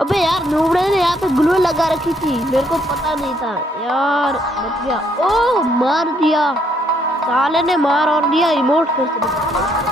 अबे यार नूबड़े ने यहाँ पे ग्लू लगा रखी थी, मेरे को पता नहीं था यार। बच गया। ओह मार दिया साले ने, मार और दिया इमोट फिर से।